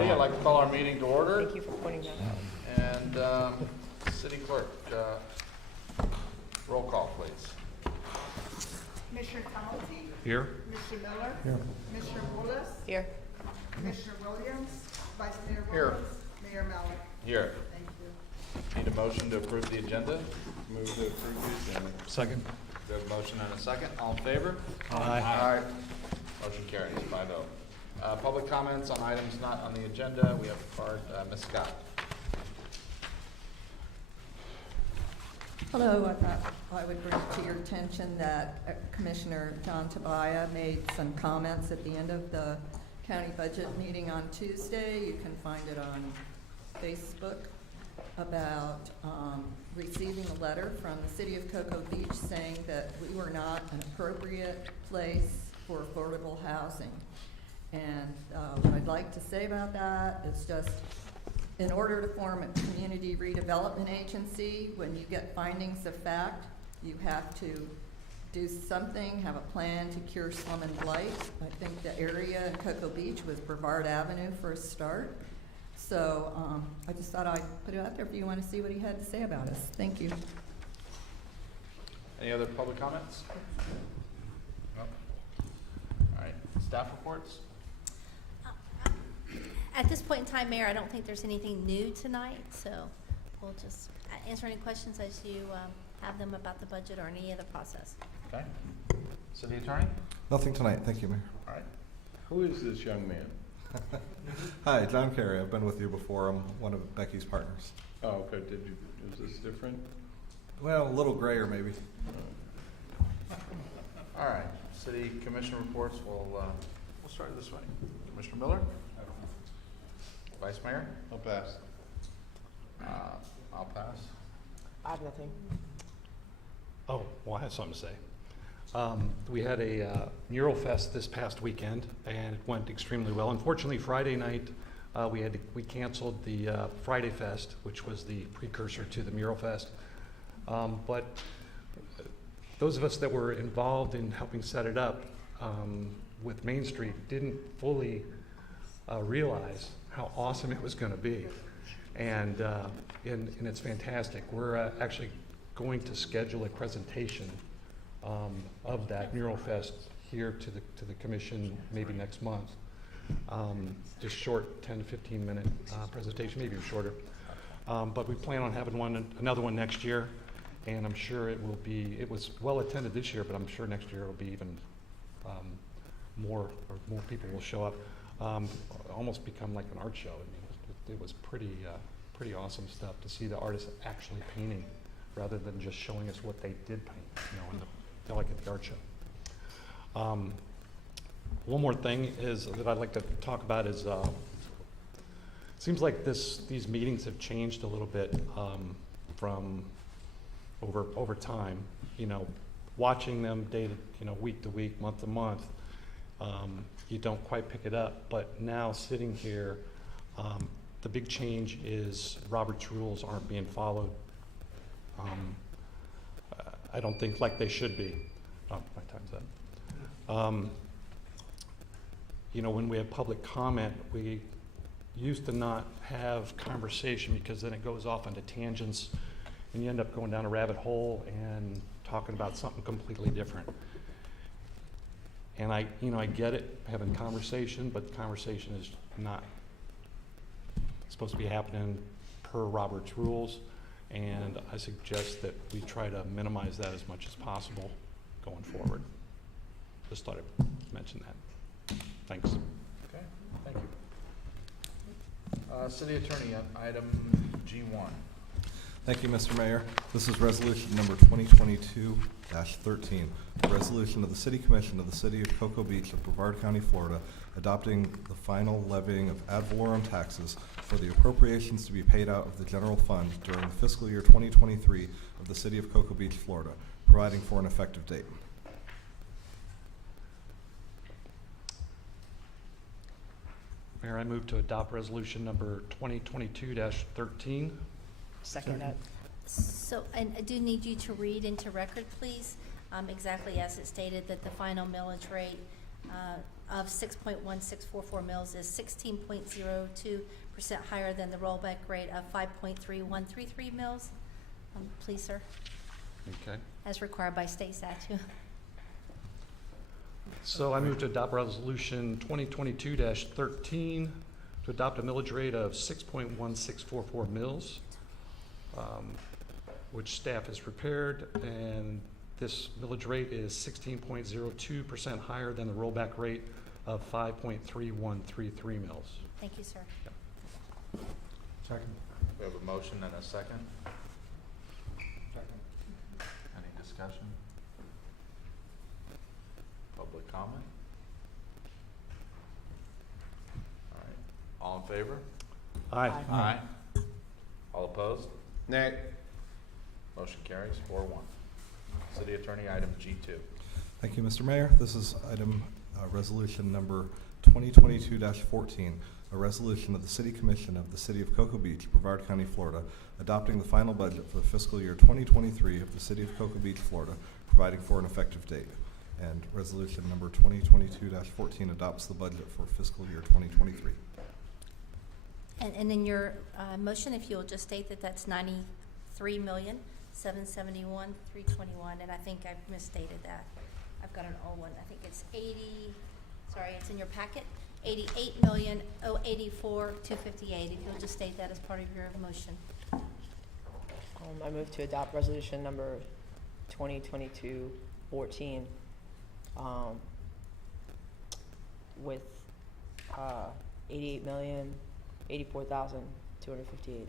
I'd like to call our meeting to order. Thank you for pointing that out. And City Clerk, roll call, please. Commissioner Tomilty. Here. Commissioner Miller. Here. Commissioner Willis. Here. Commissioner Williams. Vice Mayor Here. Williams. Mayor Malik. Here. Thank you. Need a motion to approve the agenda? Move to approve the agenda. Second. We have a motion and a second. All in favor? Aye. Motion carries 5-0. Public comments on items not on the agenda. We have part, Ms. Scott. Hello, I thought I would bring to your attention that Commissioner John Tabaya made some comments at the end of the county budget meeting on Tuesday. You can find it on Facebook about receiving a letter from the city of Cocoa Beach saying that we were not an appropriate place for affordable housing. And what I'd like to say about that is just, in order to form a community redevelopment agency, when you get findings of fact, you have to do something, have a plan to cure slum and blight. I think the area in Cocoa Beach was Brevard Avenue for a start. So I just thought I'd put it out there if you want to see what he had to say about us. Thank you. Any other public comments? No? All right, staff reports? At this point in time, Mayor, I don't think there's anything new tonight, so we'll just answer any questions as you have them about the budget or any other process. Okay. City Attorney? Nothing tonight, thank you, Mayor. All right. Who is this young man? Hi, John Carey. I've been with you before. I'm one of Becky's partners. Oh, okay, is this different? Well, a little grayer maybe. All right, city commission reports. We'll start this way. Commissioner Miller? Vice Mayor? I'll pass. I'll pass. I have nothing. Oh, well, I have something to say. We had a mural fest this past weekend, and it went extremely well. Unfortunately, Friday night we canceled the Friday Fest, which was the precursor to the mural fest. But those of us that were involved in helping set it up with Main Street didn't fully realize how awesome it was going to be, and it's fantastic. We're actually going to schedule a presentation of that mural fest here to the commission maybe next month. Just short, 10 to 15 minute presentation, maybe shorter. But we plan on having another one next year, and I'm sure it will be. It was well attended this year, but I'm sure next year it will be even more people will show up. Almost become like an art show. I mean, it was pretty awesome stuff to see the artists actually painting, rather than just showing us what they did paint, like at the art show. One more thing is that I'd like to talk about is, it seems like these meetings have changed a little bit from over time. Watching them week to week, month to month. You don't quite pick it up, but now sitting here, the big change is Robert's rules aren't being followed. I don't think like they should be. Oh, my time's up. When we have public comment, we used to not have conversation because then it goes off into tangents and you end up going down a rabbit hole and talking about something completely different. And I get it, having conversation, but conversation is not supposed to be happening per Robert's rules. And I suggest that we try to minimize that as much as possible going forward. Just thought I'd mention that. Thanks. Okay, thank you. City Attorney on item G1. Thank you, Mr. Mayor. This is resolution number 2022-13, a resolution of the City Commission of the City of Cocoa Beach of Brevard County, Florida, adopting the final levying of ad valorem taxes for the appropriations to be paid out of the general fund during the fiscal year 2023 of the City of Cocoa Beach, Florida, providing for an effective date. Mayor, I move to adopt resolution number 2022-13. Second that. So, and I do need you to read into record, please, exactly as it stated, that the final millage rate of 6.1644 mils is 16.02% higher than the rollback rate of 5.3133 mils. Please, sir, Okay. as required by state statute. So I move to adopt Resolution 2022-13 to adopt a millage rate of 6.1644 mils, which staff has prepared, and this millage rate is 16.02% higher than the rollback rate of 5.3133 mils. Thank you, sir. Second. We have a motion and a second. Any discussion? Public comment? All right, all in favor? Aye. Aye. All opposed? Nay. Motion carries 4-1. City Attorney, item G2. Thank you, Mr. Mayor. This is item, resolution number 2022-14, a resolution of the City Commission of the City of Cocoa Beach, Brevard County, Florida, adopting the final budget for the fiscal year 2023 of the City of Cocoa Beach, Florida, providing for an effective date. And resolution number 2022-14 adopts the budget for fiscal year 2023. And in your motion, if you'll just state that that's $93,771,321, and I think I've misstated that. I've got an old one. I think it's it's in your packet, $88,084,258. If you'll just state that as part of your motion. I move to adopt resolution number 2022-14 with $88,084,258.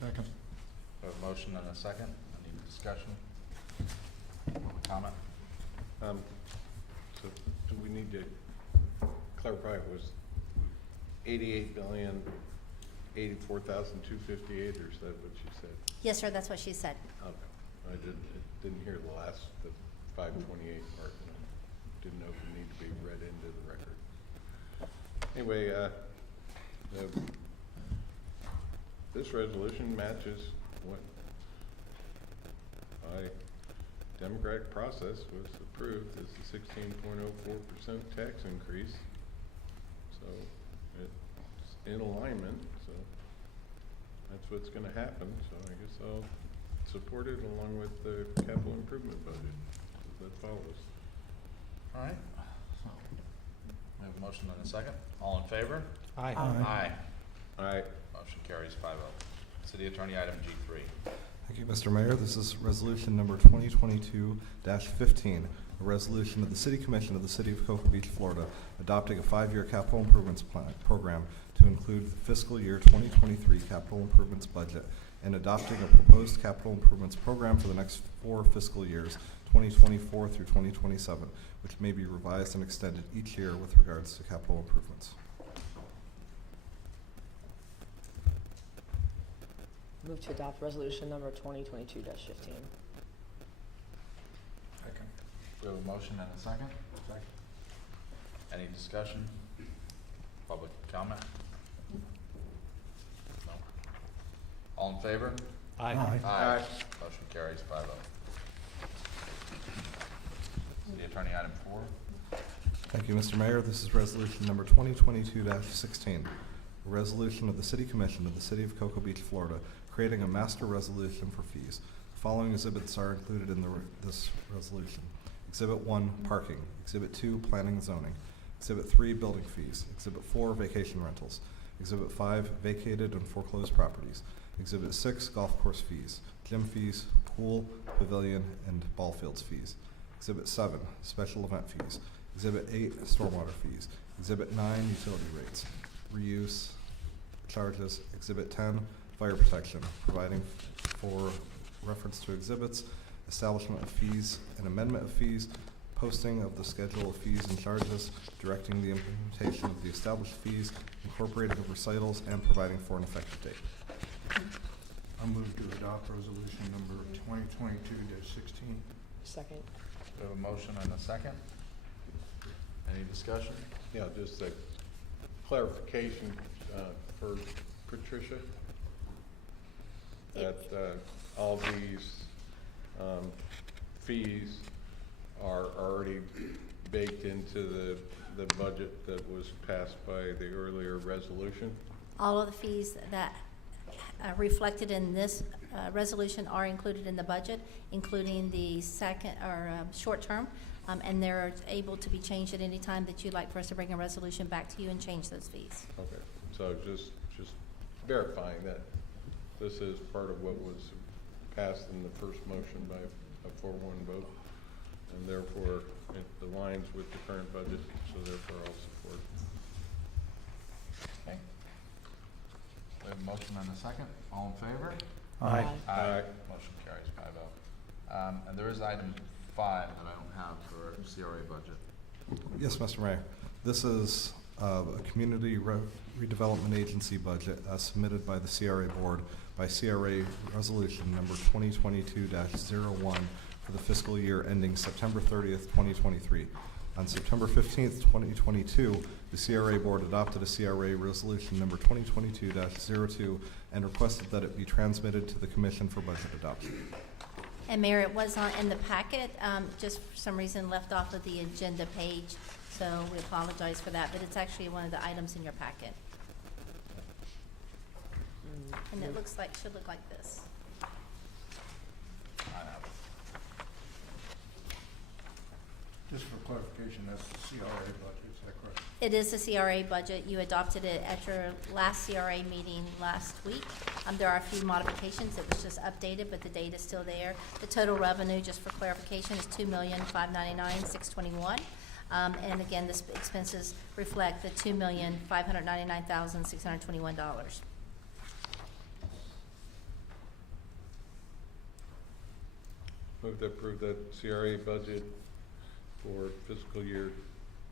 Second. We have a motion and a second. Any discussion? Comment? So do we need to clarify, it was 88,084,258, or is that what she said? Yes, sir, that's what she said. Okay. I didn't hear the last, the 528 part. And I didn't know if it needed to be read into the record. Anyway, this resolution matches what by democratic process was approved as the 16.04% tax increase. So it's in alignment, so that's what's going to happen. So I guess I'll support it along with the capital improvement budget that follows. All right. We have a motion and a second. All in favor? Aye. Aye. Aye. Motion carries 5-0. City Attorney, item G3. Thank you, Mr. Mayor. This is resolution number 2022-15, a resolution of the City Commission of the City of Cocoa Beach, Florida, adopting a 5-year capital improvements program to include the fiscal year 2023 capital improvements budget and adopting a proposed capital improvements program for the next 4 fiscal years, 2024 through 2027, which may be revised and extended each year with regards to capital improvements. Move to adopt resolution number 2022-15. We have a motion and a second. Any discussion? Public comment? No. All in favor? Aye. Aye. Motion carries 5-0. City Attorney, item 4. Thank you, Mr. Mayor. This is resolution number 2022-16, a resolution of the City Commission of the City of Cocoa Beach, Florida, creating a master resolution for fees. The following exhibits are included in this resolution. Exhibit 1, parking. Exhibit 2, planning and zoning. Exhibit 3, building fees. Exhibit 4, vacation rentals. Exhibit 5, vacated and foreclosed properties. Exhibit 6, golf course fees, gym fees, pool, pavilion, and ball fields fees. Exhibit 7, special event fees. Exhibit 8, stormwater fees. Exhibit 9, utility rates, reuse charges. Exhibit 10, fire protection, providing for reference to exhibits, establishment of fees and amendment of fees, posting of the schedule of fees and charges, directing the implementation of the established fees, incorporating of recitals, and providing for an effective date. I move to adopt resolution number 2022-16. Second. We have a motion and a second. Any discussion? Yeah, just a clarification for Patricia, that all these fees are already baked into the budget that was passed by the earlier resolution? All of the fees that are reflected in this resolution are included in the budget, including the second or short term, and they're able to be changed at any time that you'd like for us to bring a resolution back to you and change those fees. Okay, so just verifying that this is part of what was passed in the first motion by a 4-1 vote, and therefore it aligns with the current budget, so therefore I'll support. Okay. We have a motion and a second. All in favor? Aye. Aye. Motion carries 5-0. And there is item 5 that I don't have for CRA budget. Yes, Mr. Mayor. This is a community redevelopment agency budget as submitted by the CRA board by CRA resolution number 2022-01 for the fiscal year ending September 30th, 2023. On September 15th, 2022, the CRA board adopted a CRA resolution number 2022-02 and requested that it be transmitted to the commission for budget adoption. And Mayor, it was in the packet, just for some reason left off of the agenda page, so we apologize for that, but it's actually one of the items in your packet. And it looks like, should look like this. I have it. Just for clarification, that's the CRA budget, is that correct? It is the CRA budget. You adopted it at your last CRA meeting last week. There are a few modifications. It was just updated, but the date is still there. The total revenue, just for clarification, is $2,599,621. And again, the expenses reflect the $2,599,621. Move to approve that CRA budget for fiscal year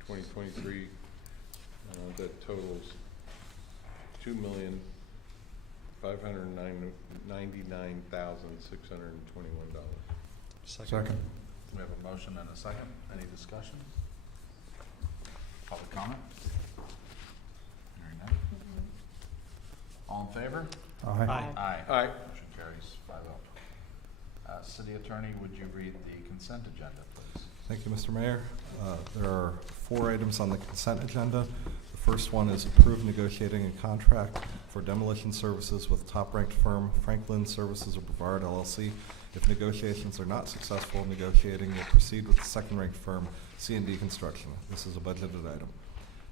2023 that totals $2,599,621. Second. We have a motion and a second. Any discussion? Public comment? Hearing none. All in favor? Aye. Aye. Aye. Motion carries 5-0. City Attorney, would you read the consent agenda, please? Thank you, Mr. Mayor. There are 4 items on the consent agenda. The first one is approved negotiating a contract for demolition services with top-ranked firm Franklin Services of Brevard, LLC. If negotiations are not successful, negotiating will proceed with the second-ranked firm C&D Construction. This is a budgeted item.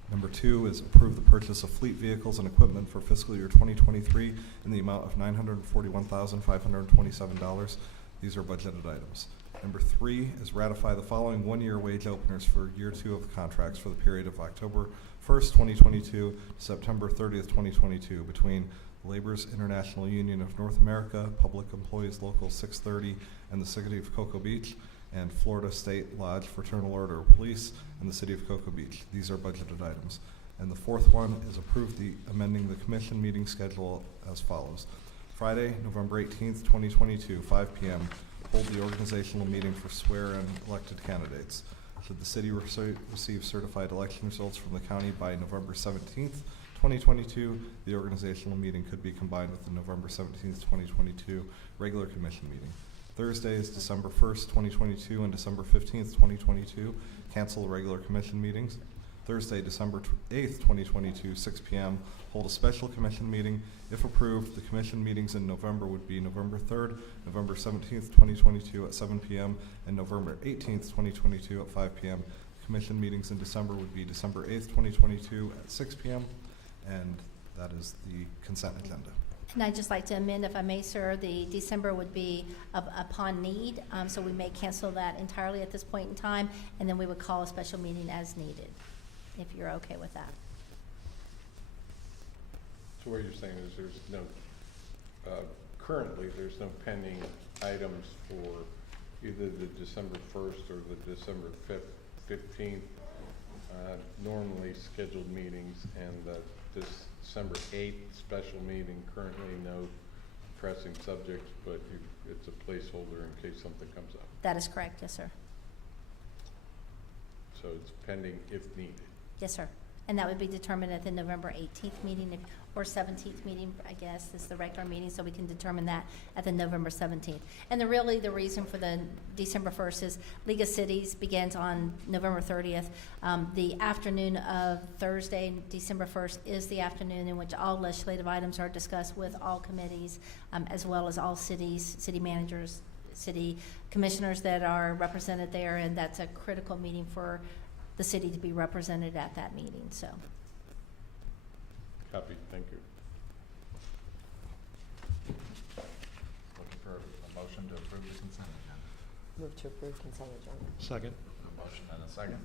Number 2 is approve the purchase of fleet vehicles and equipment for fiscal year 2023 in the amount of $941,527. These are budgeted items. Number 3 is ratify the following 1-year wage openers for year 2 of the contracts for the period of October 1st, 2022 to September 30th, 2022 between Labor's International Union of North America, Public Employees Local 630, and the City of Cocoa Beach, and Florida State Lodge Fraternal Order of Police and the City of Cocoa Beach. These are budgeted items. And the 4th one is approve the amending the commission meeting schedule as follows. Friday, November 18th, 2022, 5 p.m., hold the organizational meeting for swear-in elected candidates. Should the city receive certified election results from the county by November 17th, 2022, the organizational meeting could be combined with the November 17th, 2022 regular commission meeting. Thursday is December 1st, 2022 and December 15th, 2022, cancel the regular commission meetings. Thursday, December 8th, 2022, 6 p.m., hold a special commission meeting. If approved, the commission meetings in November would be November 3rd, November 17th, 2022 at 7 p.m., and November 18th, 2022 at 5 p.m. Commission meetings in December would be December 8th, 2022 at 6 p.m., and that is the consent agenda. And I'd just like to amend, if I may, sir, the December would be upon need, so we may cancel that entirely at this point in time, and then we would call a special meeting as needed, if you're okay with that. So what you're saying is there's no, currently there's no pending items for either the December 1st or the December 15th normally scheduled meetings, and this December 8th special meeting, currently no pressing subjects, but it's a placeholder in case something comes up. That is correct, yes, sir. So it's pending if needed. Yes, sir. and that would be determined at the November 18th meeting, or 17th meeting, I guess, is the regular meeting, so we can determine that at the November 17th. And the reason for the December 1st is League of Cities begins on November 30th. The afternoon of Thursday, December 1st, is the afternoon in which all legislative items are discussed with all committees, as well as all cities, city managers, city commissioners that are represented there, and that's a critical meeting for the city to be represented at that meeting, so. Copy, thank you. Looking for a motion to approve the consent agenda. Move to approve consent agenda. Second. A motion and a second.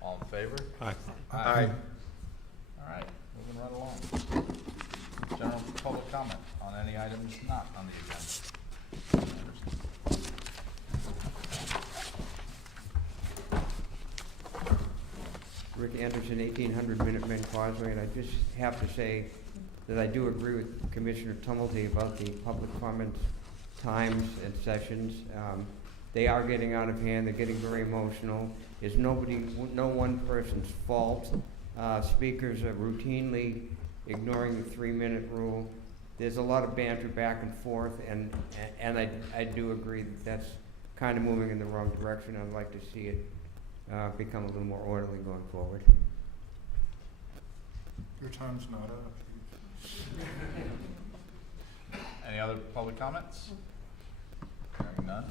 All in favor? Aye. Aye. All right, moving right along. General public comment on any items not on the agenda. Rick Anderson, 1800 Minuteman Causeway, and I just have to say that I do agree with Commissioner Tumulty about the public comment times and sessions. They are getting out of hand, they're getting very emotional. It's no one person's fault. Speakers are routinely ignoring the 3-minute rule. There's a lot of banter back and forth, and I do agree that that's kind of moving in the wrong direction. I'd like to see it become a little more orderly going forward. Your time's not up. Any other public comments? Hearing none.